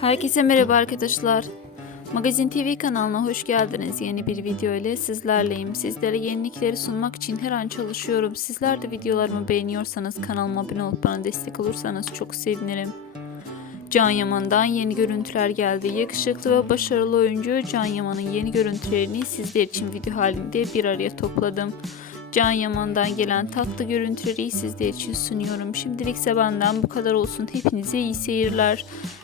Herkese merhaba arkadaşlar. Magazin TV kanalına hoş geldiniz. Yeni bir video ile sizlerleyim. Sizlere yenilikleri sunmak için her an çalışıyorum. Sizler de videolarımı beğeniyorsanız kanalıma abone olup bana destek olursanız çok sevinirim. Can Yaman'dan yeni görüntüler geldi. Yakışıklı ve başarılı oyuncu Can Yaman'ın yeni görüntülerini sizler için video halinde bir araya topladım. Can Yaman'dan gelen tatlı görüntüleri sizler için sunuyorum. Şimdilik ise benden bu kadar olsun. Hepinize iyi seyirler.